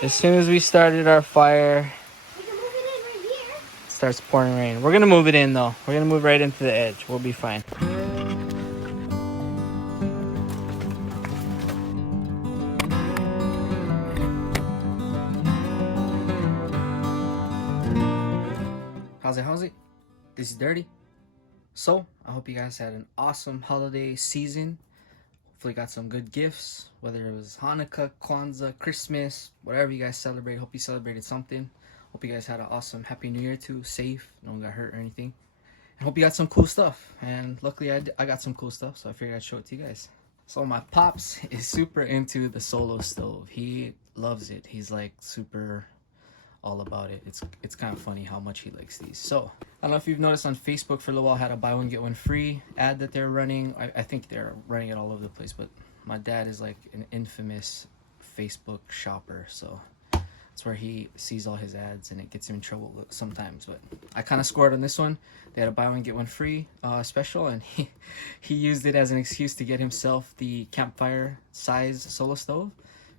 As soon as we started our fire, it starts pouring rain. We're gonna move it in though. We're gonna move right into the edge. We'll be fine. How's it? This is Dirty. So, I hope you guys had an awesome holiday season. Hopefully got some good gifts, whether it was Hanukkah, Kwanzaa, Christmas, whatever you guys celebrate. Hope you celebrated something. Hope you guys had an awesome Happy New Year too, safe, no one got hurt or anything. And hope you got some cool stuff. And luckily I got some cool stuff, so I figured I'd show it to you guys. So my pops is super into the solo stove. He loves it. He's like super all about it. It's kind of funny how much he likes these. So I don't know if you've noticed on Facebook for a little while had a buy one get one free ad that they're running. I think they're running it all over the place, but my dad is like an infamous Facebook shopper, so that's where he sees all his ads and it gets him in trouble sometimes. But I kind of scored on this one. They had a buy one get one free special, and he used it as an excuse to get himself the campfire size solo stove,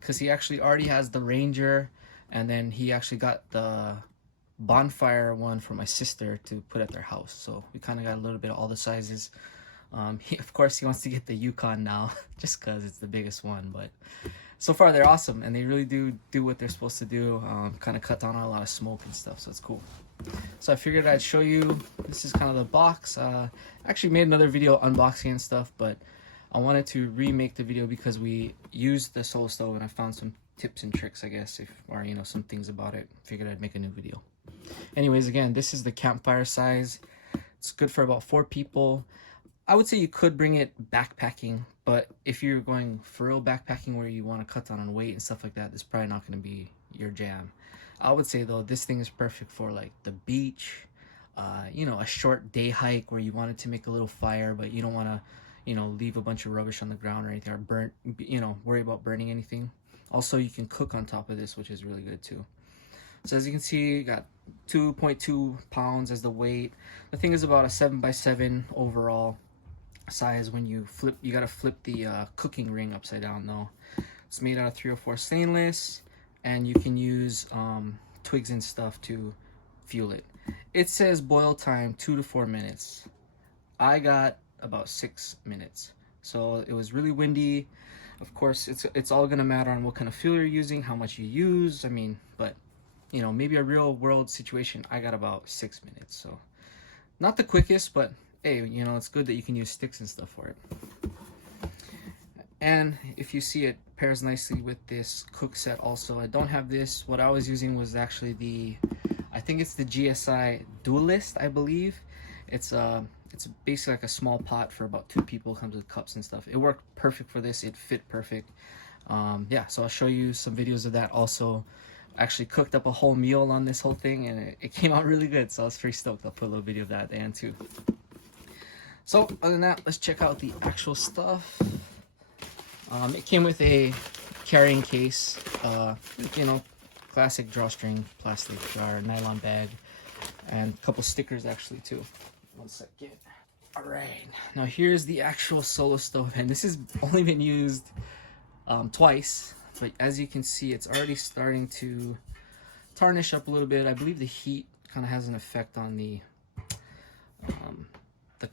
because he actually already has the Ranger, and then he actually got the bonfire one for my sister to put at their house. So we kind of got a little bit of all the sizes. Of course, he wants to get the Yukon now, just because it's the biggest one. But so far, they're awesome, and they really do what they're supposed to do. Kind of cut down on a lot of smoke and stuff, so it's cool. So I figured I'd show you. This is kind of the box. Actually made another video unboxing and stuff, but I wanted to remake the video because we used the solo stove and I found some tips and tricks, I guess, or some things about it. Figured I'd make a new video. Anyways, again, this is the campfire size. It's good for about 4 people. I would say you could bring it backpacking, but if you're going for real backpacking where you want to cut down on weight and stuff like that, this is probably not going to be your jam. I would say though, this thing is perfect for like the beach, a short day hike where you wanted to make a little fire, but you don't want to, leave a bunch of rubbish on the ground or anything, or burn, worry about burning anything. Also, you can cook on top of this, which is really good too. So as you can see, you got 2.2 pounds as the weight. The thing is about a 7x7 overall size. When you flip, you gotta flip the cooking ring upside down though. It's made out of 304 stainless, and you can use twigs and stuff to fuel it. It says boil time 2 to 4 minutes. I got about 6 minutes. So it was really windy. Of course, it's all gonna matter on what kind of fuel you're using, how much you use. But maybe a real world situation, I got about 6 minutes. So not the quickest, but hey, it's good that you can use sticks and stuff for it. And if you see, it pairs nicely with this cook set also. I don't have this. What I was using was actually I think it's the GSI Duelist, I believe. It's basically like a small pot for about 2 people. It comes with cups and stuff. It worked perfect for this. It fit perfect. So I'll show you some videos of that also. I actually cooked up a whole meal on this whole thing, and it came out really good. So I was pretty stoked. I'll put a little video of that at the end too. So other than that, let's check out the actual stuff. It came with a carrying case, classic drawstring plastic jar, nylon bag, and a couple stickers actually too. One second. All right, now here's the actual solo stove, and this has only been used twice, but as you can see, it's already starting to tarnish up a little bit. I believe the heat kind of has an effect on the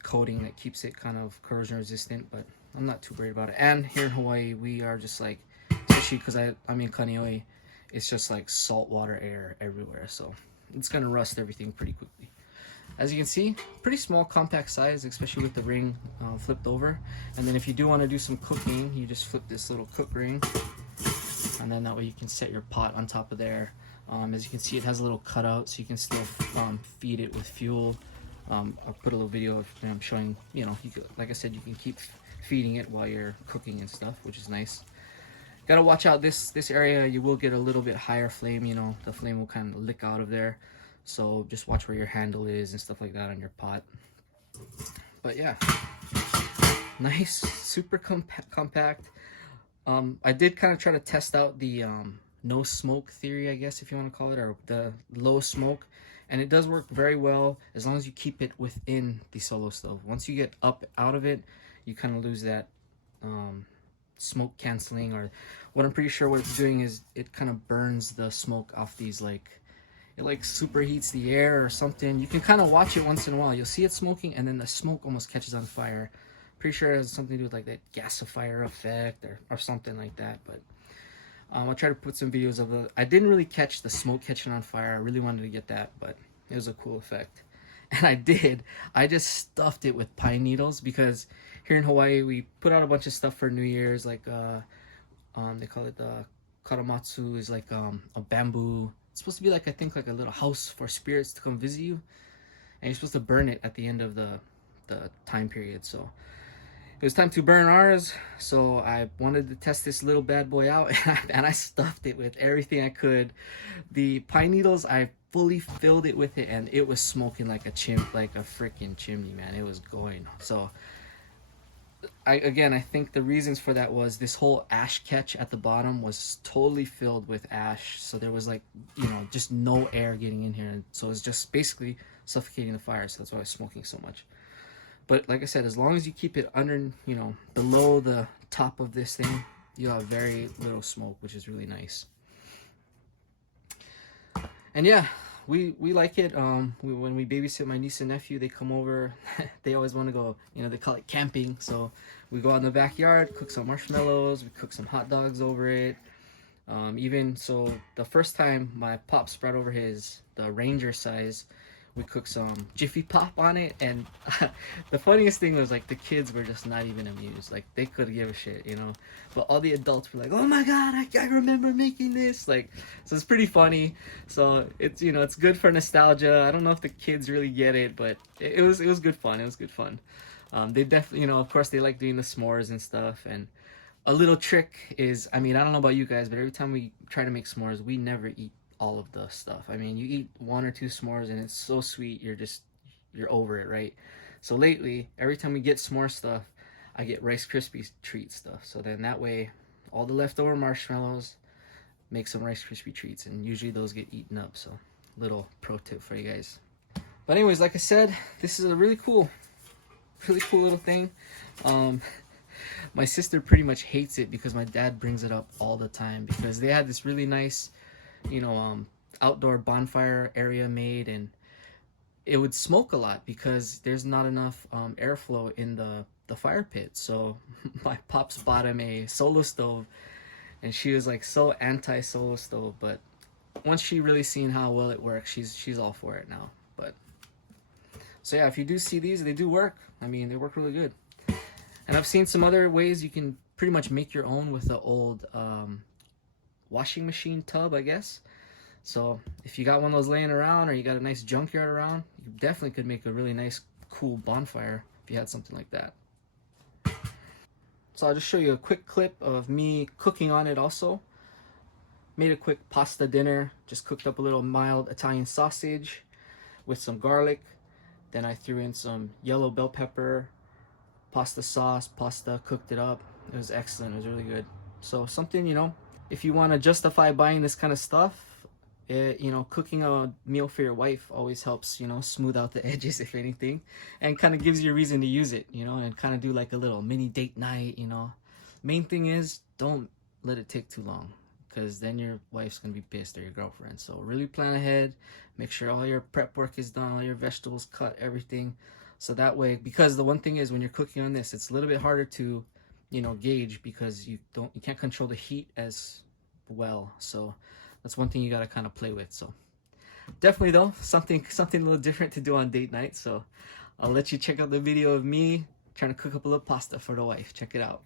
coating that keeps it kind of corrosion resistant, but I'm not too worried about it. And here in Hawaii, we are just like, especially because I'm in Kaneohe, it's just like saltwater air everywhere, so it's gonna rust everything pretty quickly. As you can see, pretty small, compact size, especially with the ring flipped over. And then if you do want to do some cooking, you just flip this little cook ring, and then that way you can set your pot on top of there. As you can see, it has a little cutout, so you can still feed it with fuel. I'll put a little video of them showing, like I said, you can keep feeding it while you're cooking and stuff, which is nice. Gotta watch out this area. You will get a little bit higher flame. The flame will kind of lick out of there, so just watch where your handle is and stuff like that on your pot. But yeah, nice, super compact. I did kind of try to test out the no smoke theory, I guess, if you want to call it, or the low smoke, and it does work very well as long as you keep it within the solo stove. Once you get up out of it, you kind of lose that smoke canceling, or what I'm pretty sure what it's doing is it kind of burns the smoke off these, like it like superheats the air or something. You can kind of watch it once in a while. You'll see it smoking, and then the smoke almost catches on fire. Pretty sure it has something to do with like that gasifier effect or something like that. But I'll try to put some videos of it. I didn't really catch the smoke catching on fire. I really wanted to get that, but it was a cool effect. And I did. I just stuffed it with pine needles because here in Hawaii we put out a bunch of stuff for New Year's, like they call it the karamatsu, is like a bamboo. It's supposed to be like, I think, like a little house for spirits to come visit you, and you're supposed to burn it at the end of the time period. So it was time to burn ours, so I wanted to test this little bad boy out, and I stuffed it with everything I could. The pine needles, I fully filled it with it, and it was smoking like a like a freaking chimney, man. It was going. So I think the reasons for that was this whole ash catch at the bottom was totally filled with ash, so there was like, just no air getting in here, so it's just basically suffocating the fire. So that's why I was smoking so much. But like I said, as long as you keep it under, below the top of this thing, you have very little smoke, which is really nice. And yeah, we like it. When we babysit my niece and nephew, they come over. They always want to go, they call it camping. So we go out in the backyard, cook some marshmallows, we cook some hot dogs over it. Even so, the first time my pops brought over the Ranger size, we cooked some Jiffy Pop on it, and the funniest thing was, like, the kids were just not even amused. Like, they could give a shit, but all the adults were like, oh my god, I remember making this, like, so it's pretty funny. So it's, it's good for nostalgia. I don't know if the kids really get it, but it was good fun. It was good fun. They definitely, of course, they like doing the s'mores and stuff. And a little trick is, I don't know about you guys, but every time we try to make s'mores, we never eat all of the stuff. You eat 1 or 2 s'mores and it's so sweet, you're over it, right? So lately, every time we get s'more stuff, I get Rice Krispie treat stuff. So then that way, all the leftover marshmallows, make some Rice Krispie treats, and usually those get eaten up. So little pro tip for you guys. But anyways, like I said, this is a really cool little thing. My sister pretty much hates it because my dad brings it up all the time, because they had this really nice outdoor bonfire area made, and it would smoke a lot because there's not enough airflow in the fire pit. So my pops bought him a solo stove, and she was like so anti solo stove, but once she really seen how well it works, she's all for it now. But so yeah, if you do see these, they do work. They work really good. And I've seen some other ways you can pretty much make your own with the old washing machine tub, I guess. So if you got one of those laying around, or you got a nice junkyard around, you definitely could make a really nice, cool bonfire if you had something like that. So I'll just show you a quick clip of me cooking on it also. Made a quick pasta dinner, just cooked up a little mild Italian sausage with some garlic. Then I threw in some yellow bell pepper, pasta sauce, cooked it up. It was excellent. It was really good. So something, if you want to justify buying this kind of stuff, cooking a meal for your wife always helps, smooth out the edges, if anything, and kind of gives you a reason to use it, and kind of do like a little mini date night. Main thing is, don't let it take too long, because then your wife's gonna be pissed, or your girlfriend. So really plan ahead, make sure all your prep work is done, all your vegetables cut, everything. So that way, because the one thing is, when you're cooking on this, it's a little bit harder to, gauge, because you can't control the heat as well. So that's one thing you gotta kind of play with. So definitely though, something a little different to do on date night. So I'll let you check out the video of me trying to cook up a little pasta for the wife. Check it out.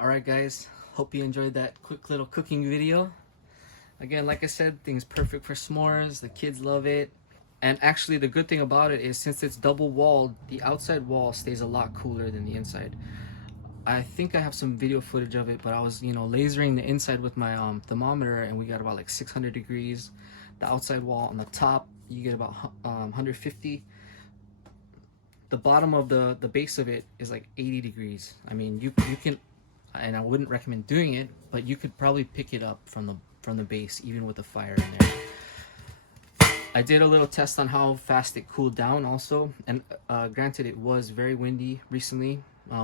Alright guys, hope you enjoyed that quick little cooking video. Again, like I said, things perfect for s'mores. The kids love it. And actually the good thing about it is since it's double walled, the outside wall stays a lot cooler than the inside. I think I have some video footage of it, but I was, lasering the inside with my thermometer, and we got about like 600 degrees. The outside wall on the top, you get about 150. The bottom of the base of it is like 80 degrees. I mean, you can, and I wouldn't recommend doing it, but you could probably pick it up from the base, even with the fire in there. I did a little test on how fast it cooled down also, and granted it was very windy recently,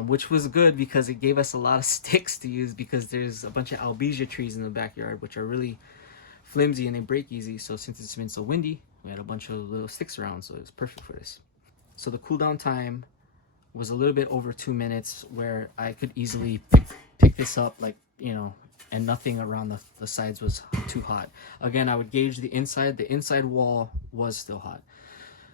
which was good because it gave us a lot of sticks to use, because there's a bunch of albizia trees in the backyard which are really flimsy and they break easy. So since it's been so windy, we had a bunch of little sticks around, so it was perfect for this. So the cool down time was a little bit over 2 minutes, where I could easily pick this up, like, and nothing around the sides was too hot. Again, I would gauge the inside wall was still hot.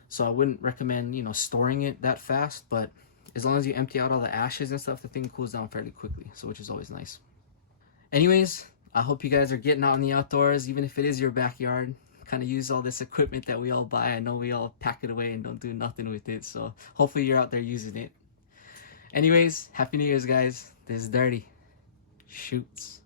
So I wouldn't recommend, storing it that fast, but as long as you empty out all the ashes and stuff, the thing cools down fairly quickly, so which is always nice. Anyways, I hope you guys are getting out in the outdoors, even if it is your backyard. Kind of use all this equipment that we all buy. I know we all pack it away and don't do nothing with it, so hopefully you're out there using it. Anyways, Happy New Year's, guys. This is Dirty. Shoots.